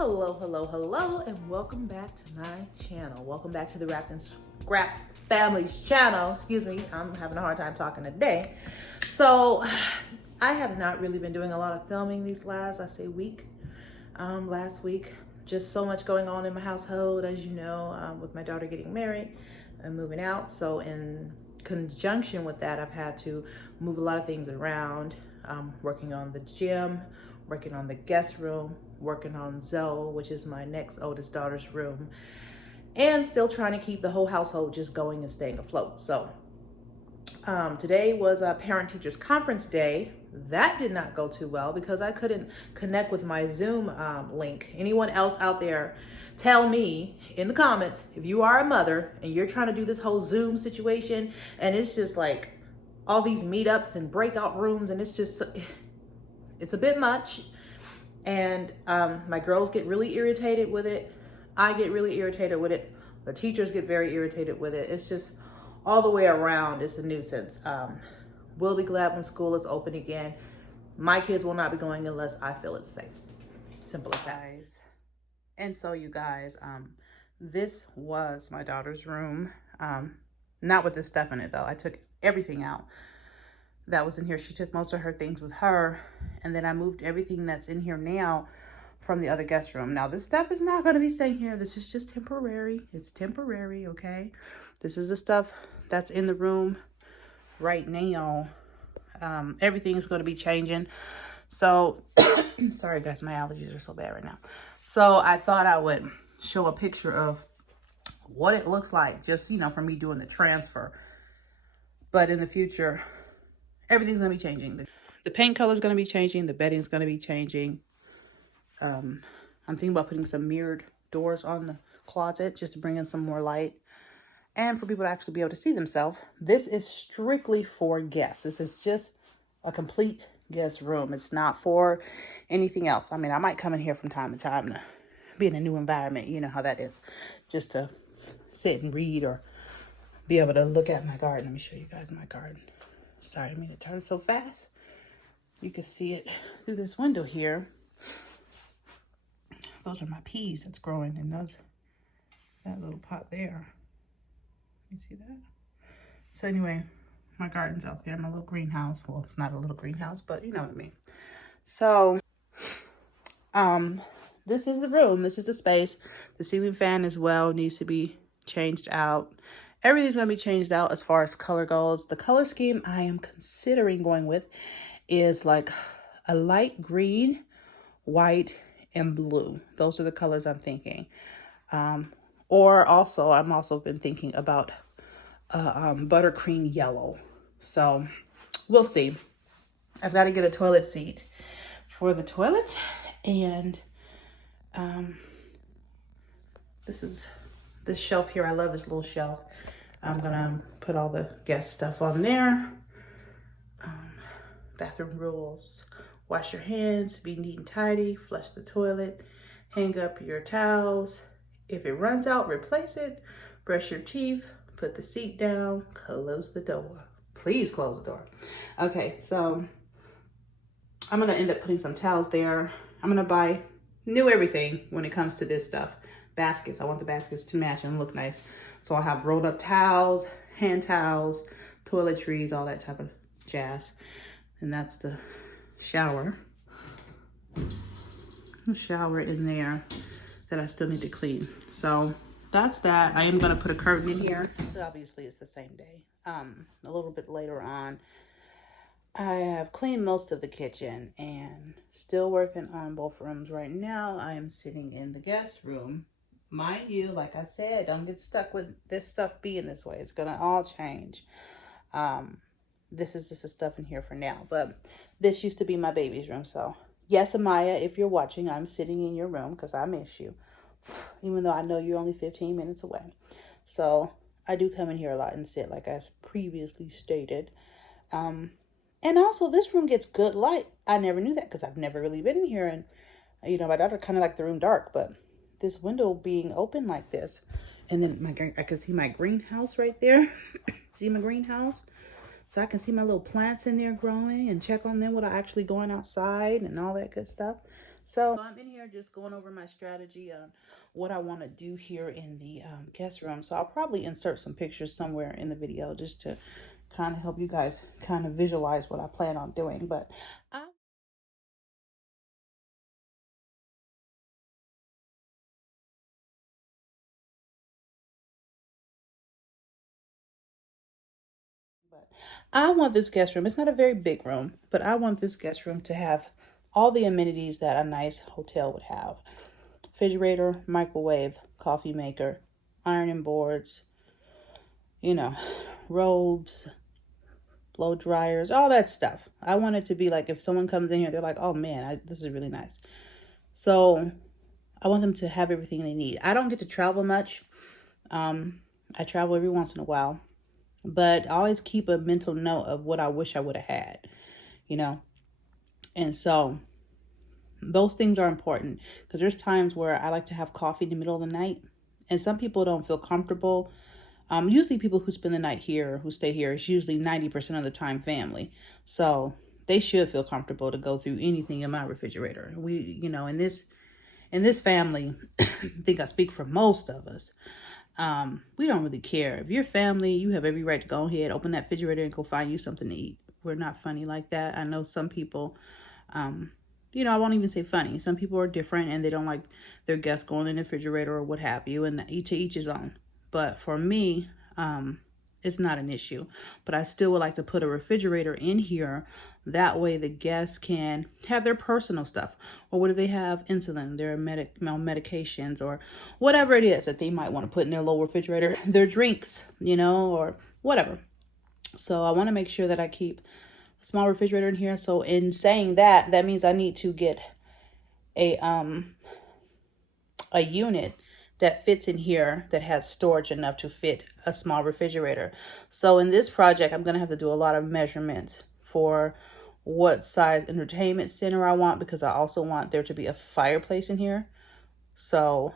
Hello, and welcome back to my channel. Welcome back to the Wrapped and Scraps Family's channel. Excuse me, I'm having a hard time talking today. So, I have not really been doing a lot of filming these last week. Last week, just so much going on in my household, as you know, with my daughter getting married and moving out. So, in conjunction with that, I've had to move a lot of things around, working on the gym, working on the guest room, working on Zoe, which is my next oldest daughter's room, and still trying to keep the whole household just going and staying afloat. So today was a parent-teachers conference day. That did not go too well because I couldn't connect with my Zoom link. Anyone else out there, tell me in the comments if you are a mother and you're trying to do this whole Zoom situation and it's just like all these meetups and breakout rooms and it's a bit much. And my girls get really irritated with it. I get really irritated with it. The teachers get very irritated with it. It's just all the way around. It's a nuisance. We'll be glad when school is open again. My kids will not be going unless I feel it's safe. Simple as that. And so you guys, this was my daughter's room. Not with this stuff in it though. I took everything out that was in here. She took most of her things with her, and then I moved everything that's in here now from the other guest room. Now this stuff is not going to be staying here. This is just temporary. It's temporary, okay? This is the stuff that's in the room right now. Everything is going to be changing. So sorry guys, my allergies are so bad right now. So I thought I would show a picture of what it looks like, just, you know, for me doing the transfer. But in the future, everything's going to be changing. The paint color is going to be changing. The bedding is going to be changing. I'm thinking about putting some mirrored doors on the closet just to bring in some more light and for people to actually be able to see themselves. This is strictly for guests. This is just a complete guest room. It's not for anything else. I mean, I might come in here from time to time to be in a new environment. You know how that is. Just to sit and read or be able to look at my garden. Let me show you guys my garden. Sorry, I didn't mean to turn so fast. You can see it through this window here. Those are my peas that's growing in that little pot there. You see that? So anyway, my garden's out there, my little greenhouse. Well, it's not a little greenhouse, but you know what I mean. So, this is the room. This is the space. The ceiling fan as well needs to be changed out. Everything's going to be changed out as far as color goes. The color scheme I am considering going with is like a light green, white, and blue. Those are the colors I'm thinking. Or also, I'm also been thinking about buttercream yellow. So we'll see. I've got to get a toilet seat for the toilet. And this shelf here. I love this little shelf. I'm gonna put all the guest stuff on there. Bathroom rules: wash your hands, be neat and tidy, flush the toilet, hang up your towels. If it runs out, replace it. Brush your teeth, put the seat down, close the door. Please close the door. Okay, so I'm gonna end up putting some towels there. I'm gonna buy new everything when it comes to this stuff. Baskets. I want the baskets to match and look nice. So I'll have rolled up towels, hand towels, toiletries, all that type of jazz. And that's the shower. A shower in there that I still need to clean. So that's that. I am going to put a curtain in here. Obviously, it's the same day. A little bit later on, I have cleaned most of the kitchen and still working on both rooms right now. I am sitting in the guest room. Mind you, like I said, don't get stuck with this stuff being this way. It's going to all change. This is just the stuff in here for now. But this used to be my baby's room. So, yes, Amaya, if you're watching, I'm sitting in your room because I miss you. Even though I know you're only 15 minutes away. So, I do come in here a lot and sit like I've previously stated. And also, this room gets good light. I never knew that because I've never really been in here. And, you know, my daughter kind of liked the room dark. But this window being open like this. And then I can see my greenhouse right there. See my greenhouse? So I can see my little plants in there growing and check on them without actually going outside and all that good stuff. So I'm in here just going over my strategy on what I want to do here in the guest room. So I'll probably insert some pictures somewhere in the video just to kind of help you guys kind of visualize what I plan on doing. But I But I want this guest room. It's not a very big room, but I want this guest room to have all the amenities that a nice hotel would have. Refrigerator, microwave, coffee maker, ironing boards, you know, robes, blow dryers, all that stuff. I want it to be like if someone comes in here, they're like, oh man, this is really nice. So I want them to have everything they need. I don't get to travel much. I travel every once in a while, but I always keep a mental note of what I wish I would have had, you know? And so those things are important because there's times where I like to have coffee in the middle of the night and some people don't feel comfortable. Usually people who spend the night here, who stay here, is usually 90% of the time family. So they should feel comfortable to go through anything in my refrigerator. We, in this family, I think I speak for most of us. We don't really care. If you're family, you have every right to go ahead, open that refrigerator and go find you something to eat. We're not funny like that. I know some people, I won't even say funny. Some people are different and they don't like their guests going in the refrigerator or what have you, and to each his own. But for me, it's not an issue. But I still would like to put a refrigerator in here. That way the guests can have their personal stuff. Or what if they have insulin, their medications, or whatever it is that they might want to put in their little refrigerator, their drinks, or whatever. So I want to make sure that I keep a small refrigerator in here. So in saying that, that means I need to get a unit that fits in here that has storage enough to fit a small refrigerator. So in this project, I'm going to have to do a lot of measurements for what size entertainment center I want, because I also want there to be a fireplace in here. So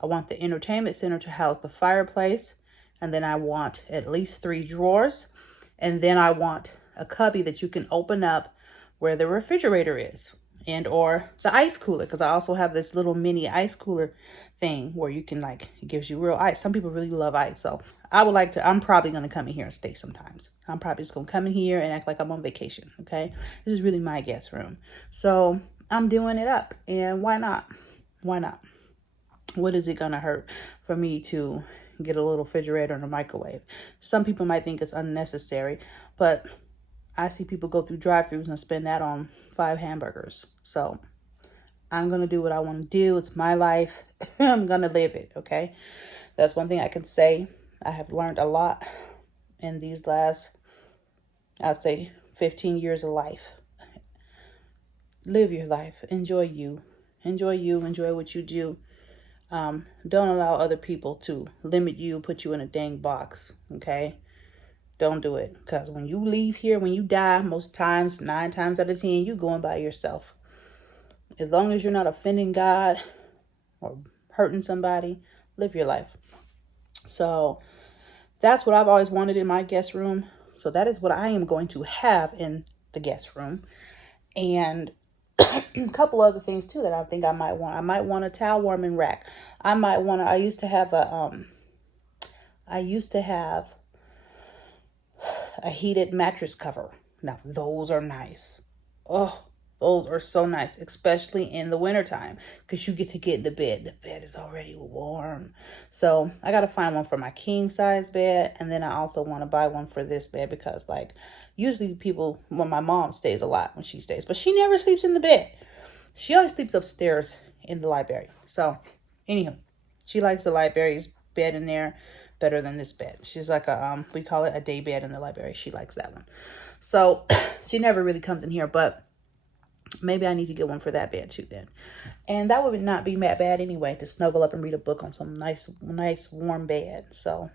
I want the entertainment center to house the fireplace, and then I want at least 3 drawers, and then I want a cubby that you can open up where the refrigerator is, and or the ice cooler, because I also have this little mini ice cooler thing where you can it gives you real ice. Some people really love ice. So I'm probably going to come in here and stay sometimes. I'm probably just going to come in here and act like I'm on vacation. Okay. This is really my guest room. So I'm doing it up, and why not? Why not? What is it going to hurt for me to get a little refrigerator and a microwave? Some people might think it's unnecessary, but I see people go through drive-thrus and spend that on 5 hamburgers. So I'm going to do what I want to do. It's my life. I'm going to live it, okay? That's one thing I can say. I have learned a lot in these last, I'd say, 15 years of life. Live your life. Enjoy you. Enjoy you. Enjoy what you do. Don't allow other people to limit you, put you in a dang box, okay? Don't do it, because when you leave here, when you die, most times, 9 times out of 10, you're going by yourself. As long as you're not offending God or hurting somebody, live your life. So that's what I've always wanted in my guest room. So that is what I am going to have in the guest room. And a couple other things too that I think I might want. I might want a towel warming rack. I used to have a heated mattress cover. Now those are nice. Oh, those are so nice, especially in the wintertime, because you get to get in the bed. The bed is already warm. So I got to find one for my king size bed. And then I also want to buy one for this bed because usually my mom stays a lot when she stays, but she never sleeps in the bed. She always sleeps upstairs in the library. So anyhow, she likes the library's bed in there better than this bed. She's like we call it a day bed in the library. She likes that one. So she never really comes in here, but maybe I need to get one for that bed too then. And that would not be that bad anyway, to snuggle up and read a book on some nice warm bed. So,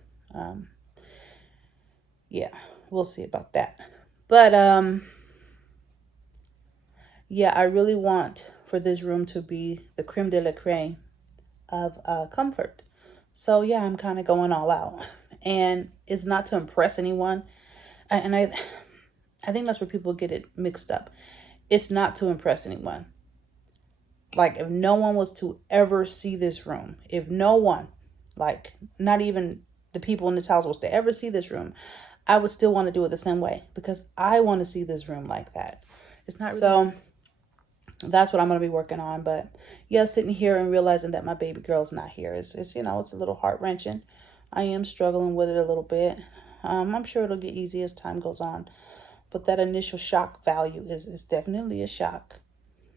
yeah, we'll see about that. But, yeah, I really want for this room to be the creme de la creme of comfort. So yeah, I'm kind of going all out, and it's not to impress anyone. And I think that's where people get it mixed up. It's not to impress anyone. Like, if no one was to ever see this room, if no one, like, not even the people in this house was to ever see this room, I would still want to do it the same way, because I want to see this room like that. It's not really... So that's what I'm going to be working on. But yeah, sitting here and realizing that my baby girl's not here is, you know, it's a little heart-wrenching. I am struggling with it a little bit. I'm sure it'll get easy as time goes on. But that initial shock value is definitely a shock.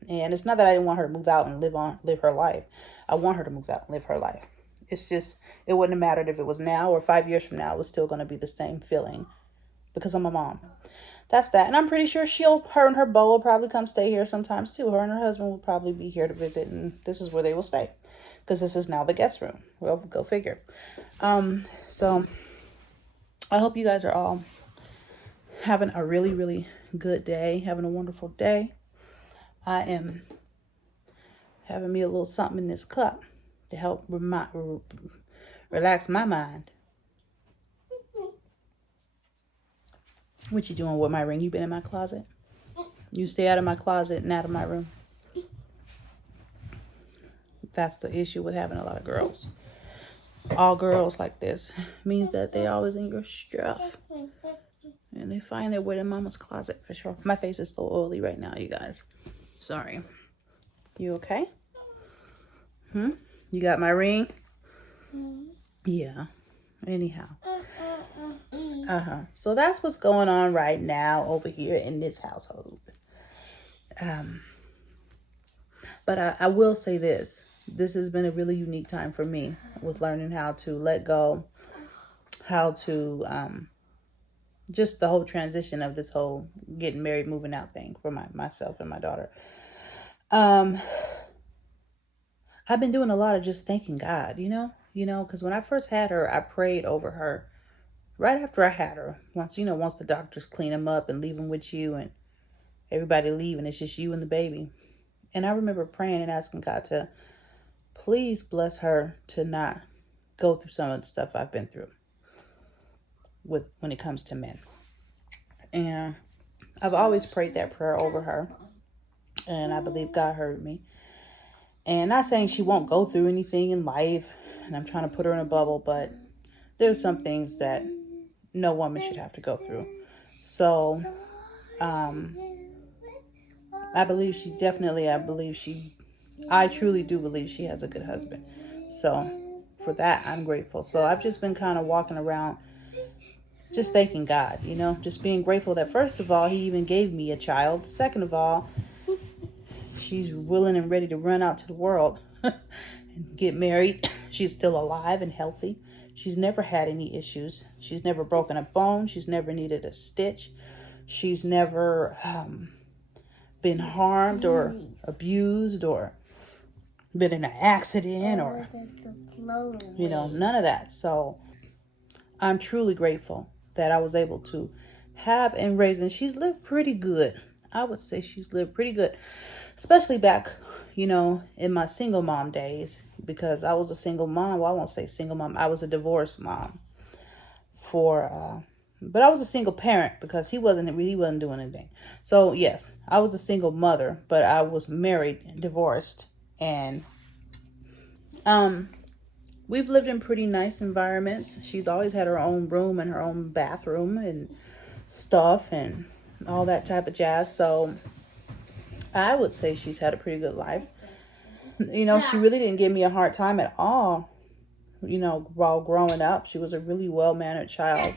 And it's not that I didn't want her to move out and live her life. I want her to move out and live her life. It's just, it wouldn't have mattered if it was now or 5 years from now. It was still going to be the same feeling because I'm a mom. That's that. And I'm pretty sure her and her beau will probably come stay here sometimes too. Her and her husband will probably be here to visit, and this is where they will stay because this is now the guest room. Well, go figure. So I hope you guys are all having a really, really good day, having a wonderful day. I am having me a little something in this cup to help relax my mind. What you doing with my ring? You been in my closet? You stay out of my closet and out of my room. That's the issue with having a lot of girls. All girls like this means that they always in your stuff. And they find their way to mama's closet for sure. My face is so oily right now, you guys. Sorry. You okay? You got my ring? Yeah. Anyhow. So that's what's going on right now over here in this household. But I will say this. This has been a really unique time for me with learning how to let go, how to just the whole transition of this whole getting married, moving out thing for myself and my daughter. I've been doing a lot of just thanking God, you know, because when I first had her, I prayed over her right after I had her. Once the doctors clean them up and leave them with you and everybody leave and it's just you and the baby. And I remember praying and asking God to please bless her to not go through some of the stuff I've been through when it comes to men. And I've always prayed that prayer over her. And I believe God heard me. And not saying she won't go through anything in life, and I'm trying to put her in a bubble, but there's some things that no woman should have to go through. So, I truly do believe she has a good husband. So for that, I'm grateful. So I've just been kind of walking around just thanking God, just being grateful that first of all, he even gave me a child. Second of all, she's willing and ready to run out to the world and get married. She's still alive and healthy. She's never had any issues. She's never broken a bone. She's never needed a stitch. She's never been harmed or abused or been in an accident or, none of that. So I'm truly grateful that I was able to have and raise, and she's lived pretty good. I would say she's lived pretty good, especially back, in my single mom days, because I was a single mom. Well, I won't say single mom. I was a divorced mom but I was a single parent because he wasn't doing anything. So yes, I was a single mother, but I was married, divorced, and we've lived in pretty nice environments. She's always had her own room and her own bathroom and stuff and all that type of jazz. So I would say she's had a pretty good life. She really didn't give me a hard time at all. While growing up, she was a really well-mannered child.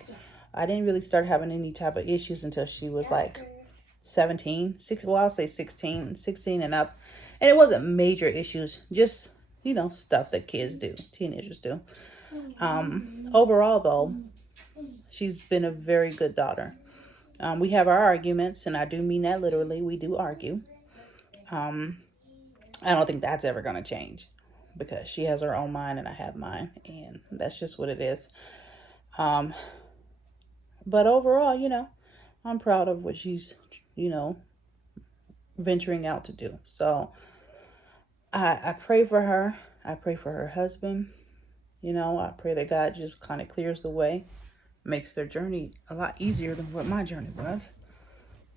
I didn't really start having any type of issues until she was like 17, I'll say 16 and up. And it wasn't major issues, just, stuff that kids do, teenagers do. Overall, though, she's been a very good daughter. We have our arguments, and I do mean that literally. We do argue. I don't think that's ever going to change because she has her own mind and I have mine, and that's just what it is. But overall, I'm proud of what she's, venturing out to do. So I pray for her. I pray for her husband. I pray that God just kind of clears the way, makes their journey a lot easier than what my journey was.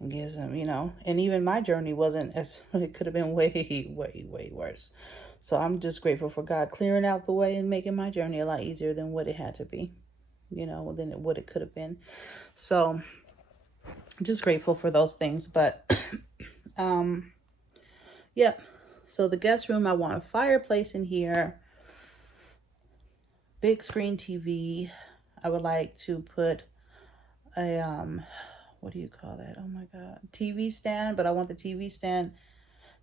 and gives them, you know, and even my journey wasn't as, it could have been way, way, way worse. So I'm just grateful for God clearing out the way and making my journey a lot easier than what it had to be, you know, than what it could have been. So I'm just grateful for those things. But yeah. So the guest room, I want a fireplace in here, big screen TV. I would like to put a what do you call that? Oh my God, TV stand. But I want the TV stand,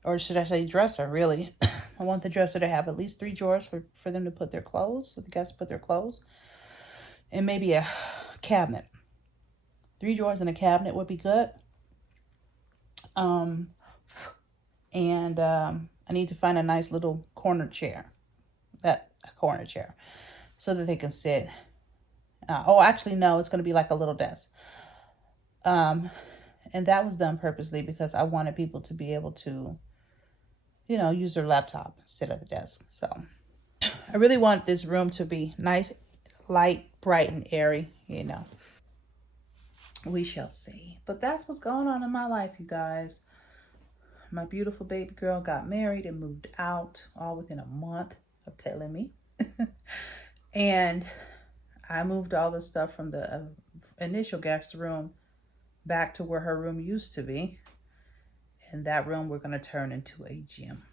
or should I say dresser, really. I want the dresser to have at least 3 drawers for them to put their clothes, so the guests put their clothes, and maybe a cabinet. 3 drawers and a cabinet would be good. And I need to find a nice little corner chair, a corner chair, so that they can sit. Oh, actually, no, it's going to be like a little desk. And that was done purposely because I wanted people to be able to, you know, use their laptop and sit at the desk. So I really want this room to be nice, light, bright, and airy, you know. We shall see. But that's what's going on in my life, you guys. My beautiful baby girl got married and moved out all within a month of telling me. And I moved all the stuff from the initial guest room back to where her room used to be. And that room we're going to turn into a gym.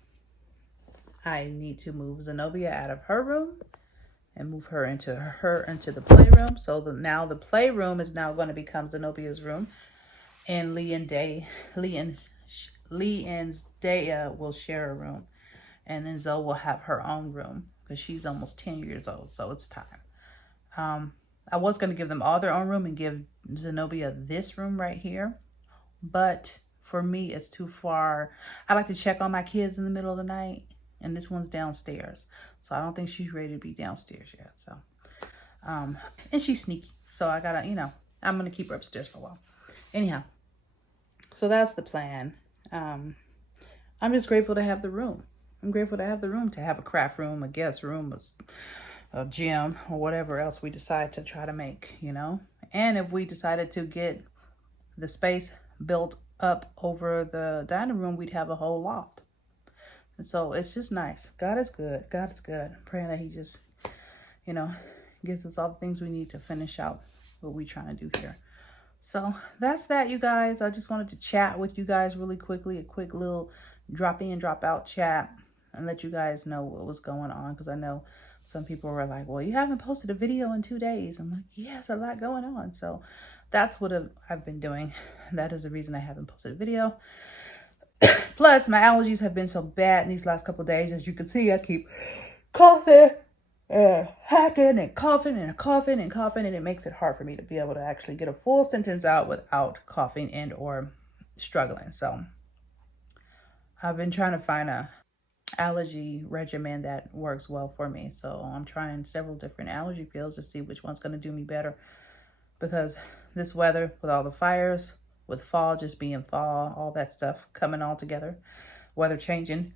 I need to move Zenobia out of her room and move her into the playroom. So now the playroom is now going to become Zenobia's room. And Lee and Daya will share a room. And then Zoe will have her own room because she's almost 10 years old. So it's time. I was going to give them all their own room and give Zenobia this room right here. But for me, it's too far. I like to check on my kids in the middle of the night. And this one's downstairs. So I don't think she's ready to be downstairs yet. So, and she's sneaky. So I gotta, you know, I'm going to keep her upstairs for a while. Anyhow, so that's the plan. I'm just grateful to have the room. I'm grateful to have the room, to have a craft room, a guest room, a gym, or whatever else we decide to try to make, you know. And if we decided to get the space built up over the dining room, we'd have a whole loft. And so it's just nice. God is good. God is good. I'm praying that he just, you know, gives us all the things we need to finish out what we're trying to do here. So that's that, you guys. I just wanted to chat with you guys really quickly, a quick little drop in, drop out chat, and let you guys know what was going on. Because I know some people were like, well, you haven't posted a video in 2 days. I'm like, yes, a lot going on. So that's what I've been doing. That is the reason I haven't posted a video. Plus, my allergies have been so bad in these last couple of days. As you can see, I keep coughing and hacking and coughing and coughing and coughing. And it makes it hard for me to be able to actually get a full sentence out without coughing and or struggling. So I've been trying to find a allergy regimen that works well for me. So I'm trying several different allergy pills to see which one's going to do me better. Because this weather, with all the fires, with fall just being fall, all that stuff coming all together, weather changing,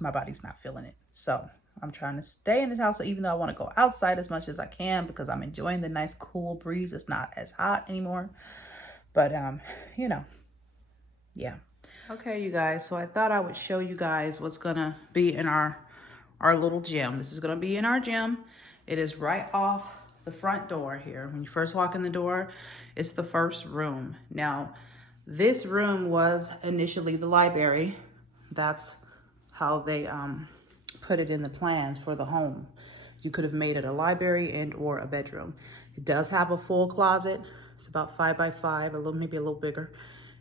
my body's not feeling it. So I'm trying to stay in this house, even though I want to go outside as much as I can because I'm enjoying the nice cool breeze. It's not as hot anymore. But, you know, yeah. Okay, you guys. So I thought I would show you guys what's going to be in our little gym. This is going to be in our gym. It is right off the front door here. When you first walk in the door, it's the first room. Now, this room was initially the library. That's how they put it in the plans for the home. You could have made it a library and or a bedroom. It does have a full closet. It's about 5 by 5, maybe a little bigger,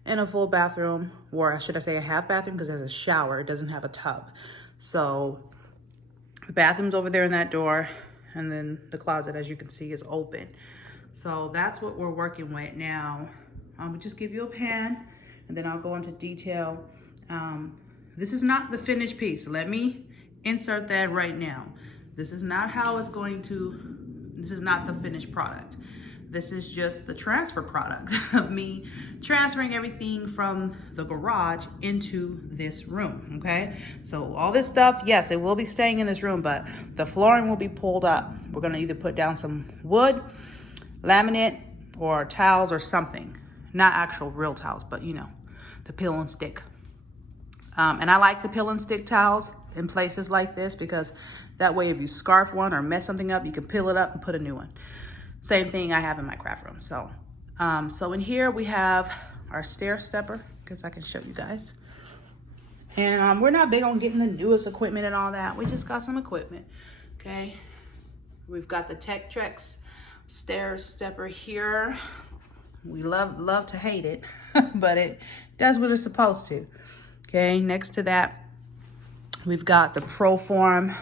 and a full bathroom, or should I say a half bathroom, because it has a shower. It doesn't have a tub. So the bathroom's over there in that door, and then the closet, as you can see, is open. So that's what we're working with now. I'll just give you a pan, and then I'll go into detail. This is not the finished piece. Let me insert that right now. This is not how it's going to, this is not the finished product. This is just the transfer product of me transferring everything from the garage into this room, okay? So all this stuff, yes, it will be staying in this room, but the flooring will be pulled up. We're gonna either put down some wood, laminate, or tiles or something. not actual real towels, but you know, the peel and stick. And I like the peel and stick towels in places like this because that way if you scarf one or mess something up, you can peel it up and put a new one. Same thing I have in my craft room. So, so in here we have our stair stepper, because I can show you guys. And we're not big on getting the newest equipment and all that. We just got some equipment, okay? We've got the Tech Trex stair stepper here. We love to hate it, but it does what it's supposed to. Okay, next to that, we've got the Proform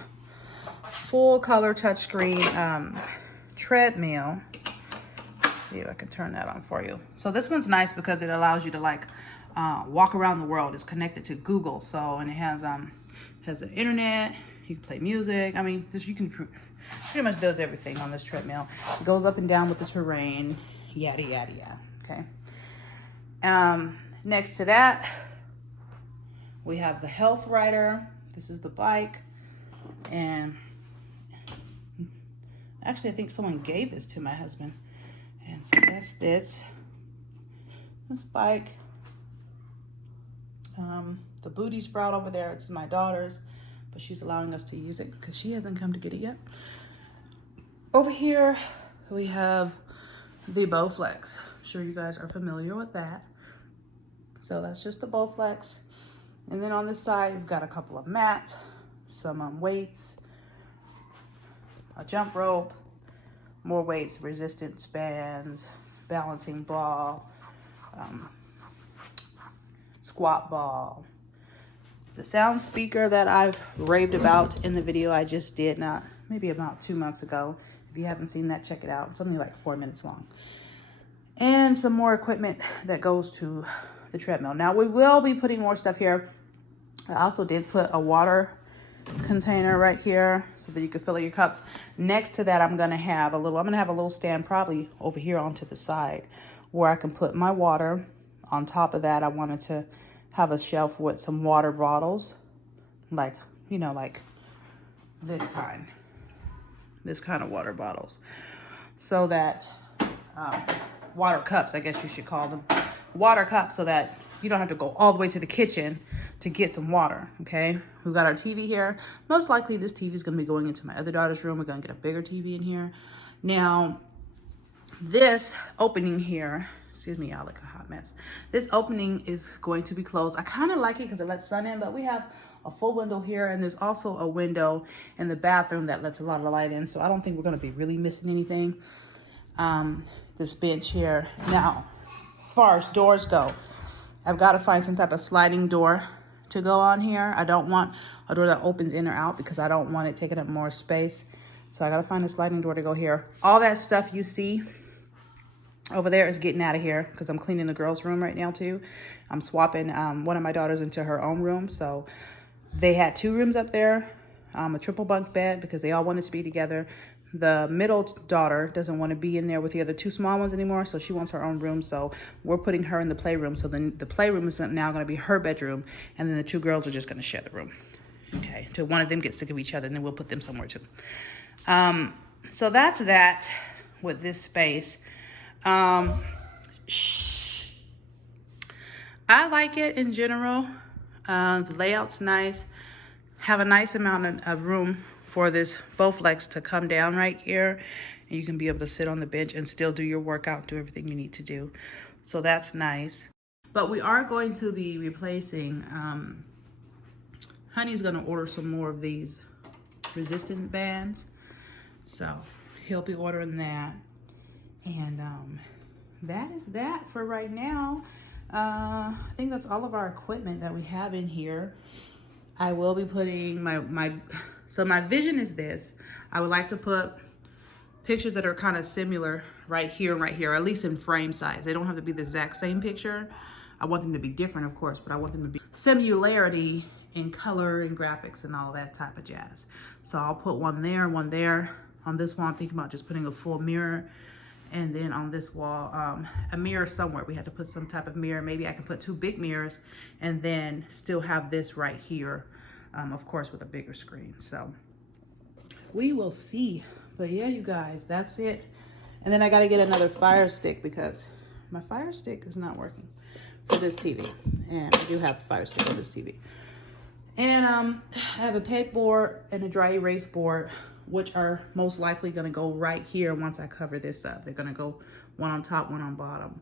full color touchscreen treadmill. Let's see if I can turn that on for you. So this one's nice because it allows you to like walk around the world. It's connected to Google, so, and it has the internet. You can play music. I mean, you can pretty much does everything on this treadmill. It goes up and down with the terrain, yada yada yada. Okay. Next to that, we have the Health Rider. This is the bike, and actually I think someone gave this to my husband, and so that's this bike. The Booty Sprout over there, it's my daughter's, but she's allowing us to use it because she hasn't come to get it yet. Over here we have the Bowflex. I'm sure you guys are familiar with that. So that's just the Bowflex. And then on this side, we've got a couple of mats, some weights, a jump rope, more weights, resistance bands, balancing ball, squat ball. The sound speaker that I've raved about in the video I just did, maybe about 2 months ago. If you haven't seen that, check it out. It's only like 4 minutes long. And some more equipment that goes to the treadmill. Now we will be putting more stuff here. I also did put a water container right here so that you can fill your cups. Next to that, I'm gonna have a little stand probably over here onto the side where I can put my water. On top of that, I wanted to have a shelf with some water bottles, like, you know, like this kind of water bottles, so that water cups, I guess you should call them water cups, so that you don't have to go all the way to the kitchen to get some water. Okay, we've got our TV here. Most likely this TV is going to be going into my other daughter's room. We're going to get a bigger TV in here. Now this opening here, excuse me, I look a hot mess. This opening is going to be closed. I kind of like it because it lets sun in, but we have a full window here, and there's also a window in the bathroom that lets a lot of light in, so I don't think we're going to be really missing anything. This bench here. Now, as far as doors go, I've got to find some type of sliding door to go on here. I don't want a door that opens in or out because I don't want it taking up more space. So I got to find a sliding door to go here. All that stuff you see over there is getting out of here because I'm cleaning the girls' room right now too. I'm swapping one of my daughters into her own room. So they had 2 rooms up there, a triple bunk bed because they all wanted to be together. The middle daughter doesn't want to be in there with the other 2 small ones anymore, so she wants her own room. So we're putting her in the playroom. So then the playroom is now going to be her bedroom, and then the 2 girls are just going to share the room. Okay, till one of them gets sick of each other, and then we'll put them somewhere too. So that's that with this space. I like it in general. The layout's nice. Have a nice amount of room for this Bowflex to come down right here, and you can be able to sit on the bench and still do your workout, do everything you need to do. So that's nice. But we are going to be replacing, Honey's gonna order some more of these resistance bands. So he'll be ordering that. And that is that for right now. I think that's all of our equipment that we have in here. I will be putting so my vision is this. I would like to put pictures that are kind of similar right here and right here, at least in frame size. They don't have to be the exact same picture. I want them to be different, of course, but I want them to be similarity in color and graphics and all that type of jazz. So I'll put one there, one there. On this wall, I'm thinking about just putting a full mirror. And then on this wall, a mirror somewhere. We had to put some type of mirror. Maybe I can put 2 big mirrors and then still have this right here, of course, with a bigger screen. So we will see. But yeah, you guys, that's it. And then I got to get another fire stick because my Fire Stick is not working for this TV. And I do have the Fire Stick on this TV. And I have a pegboard and a dry erase board, which are most likely going to go right here once I cover this up. They're going to go one on top, one on bottom.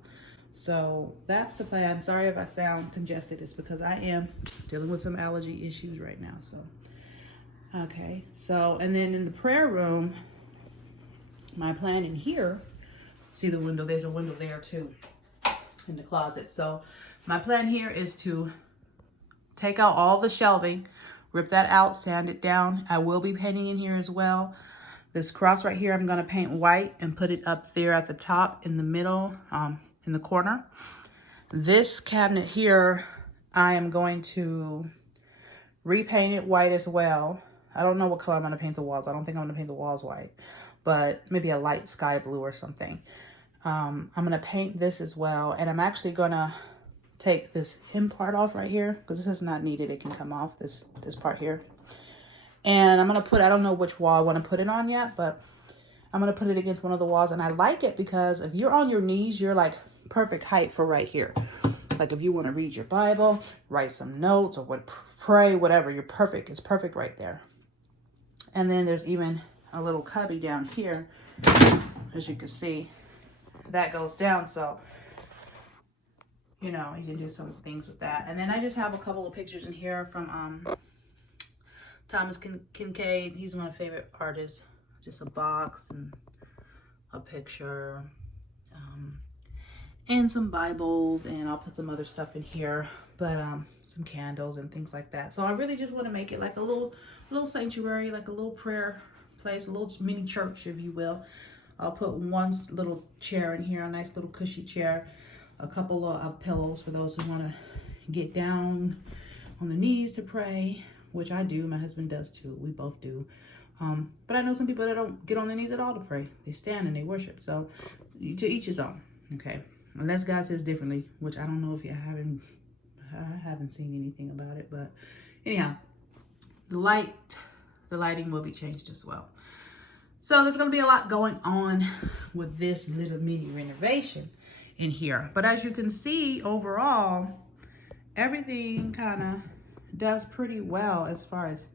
So that's the plan. Sorry if I sound congested. It's because I am dealing with some allergy issues right now. So, okay. So, and then in the prayer room, my plan in here, see the window, there's a window there too in the closet. So my plan here is to take out all the shelving, rip that out, sand it down. I will be painting in here as well. This cross right here, I'm gonna paint white and put it up there at the top in the middle, in the corner. This cabinet here, I am going to repaint it white as well. I don't know what color I'm gonna paint the walls. I don't think I'm gonna paint the walls white, but maybe a light sky blue or something. I'm gonna paint this as well, and I'm actually gonna take this hem part off right here because this is not needed. It can come off, this part here. And I'm gonna put, I don't know which wall I want to put it on yet, but I'm gonna put it against one of the walls. And I like it because if you're on your knees, you're like perfect height for right here. Like if you want to read your Bible, write some notes, or what, pray, whatever, you're perfect. It's perfect right there. And then there's even a little cubby down here, as you can see, that goes down. So, you know, you can do some things with that. And then I just have a couple of pictures in here from Thomas Kincaid. He's my favorite artist. Just a box and a picture, and some Bibles, and I'll put some other stuff in here, but some candles and things like that. So I really just want to make it like a little sanctuary, like a little prayer place, a little mini church, if you will. I'll put one little chair in here, a nice little cushy chair, a couple of pillows for those who want to get down on their knees to pray, which I do. My husband does too. We both do. But I know some people that don't get on their knees at all to pray. They stand and they worship. So to each his own, okay? Unless God says differently, which I don't know if I haven't seen anything about it. But anyhow, the lighting will be changed as well. So there's going to be a lot going on with this little mini renovation in here. But as you can see, overall, everything kind of does pretty well as far as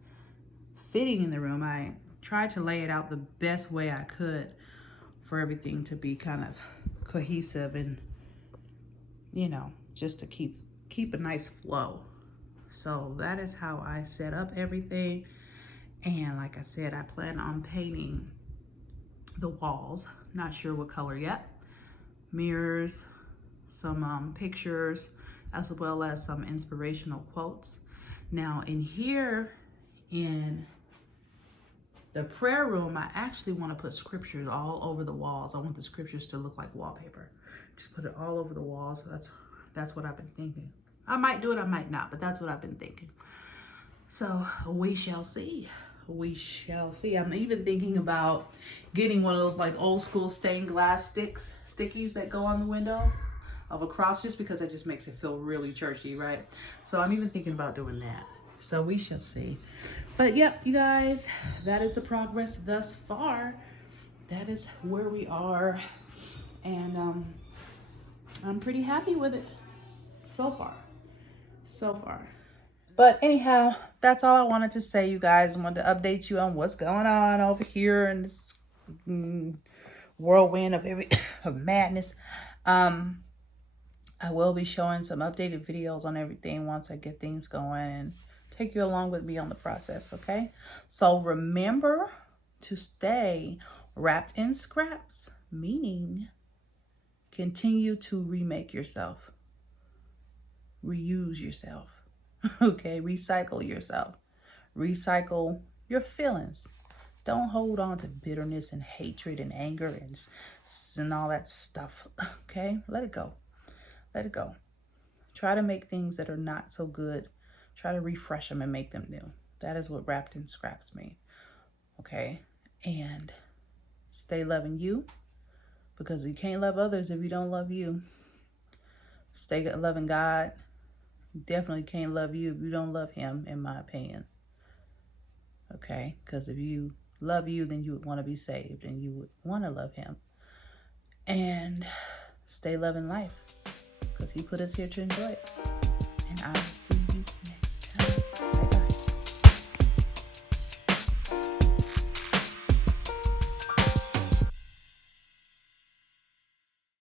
fitting in the room. I tried to lay it out the best way I could for everything to be kind of cohesive and, you know, just to keep a nice flow. So that is how I set up everything. And like I said, I plan on painting the walls. Not sure what color yet. Mirrors, some pictures, as well as some inspirational quotes. Now in here, in the prayer room, I actually want to put scriptures all over the walls. I want the scriptures to look like wallpaper. Just put it all over the walls. So that's what I've been thinking. I might do it, I might not, but that's what I've been thinking. So we shall see. We shall see. I'm even thinking about getting one of those like old school stained glass stickies that go on the window of a cross, just because it just makes it feel really churchy, right? So I'm even thinking about doing that. So we shall see. But yep, you guys, that is the progress thus far. That is where we are. And I'm pretty happy with it so far. So far. But anyhow, that's all I wanted to say, you guys. I wanted to update you on what's going on over here in this whirlwind of madness. I will be showing some updated videos on everything once I get things going and take you along with me on the process, okay? So remember to stay wrapped in scraps, meaning continue to remake yourself, reuse yourself, okay? Recycle yourself, recycle your feelings. Don't hold on to bitterness and hatred and anger and all that stuff, okay? Let it go. Let it go. Try to make things that are not so good. Try to refresh them and make them new. That is what wrapped in scraps mean. Okay? And stay loving you, because you can't love others if you don't love you. Stay loving God. You definitely can't love you if you don't love him, in my opinion. Okay? Because if you love you, then you would want to be saved and you would want to love him. And stay loving life, because he put us here to enjoy it. And I will see you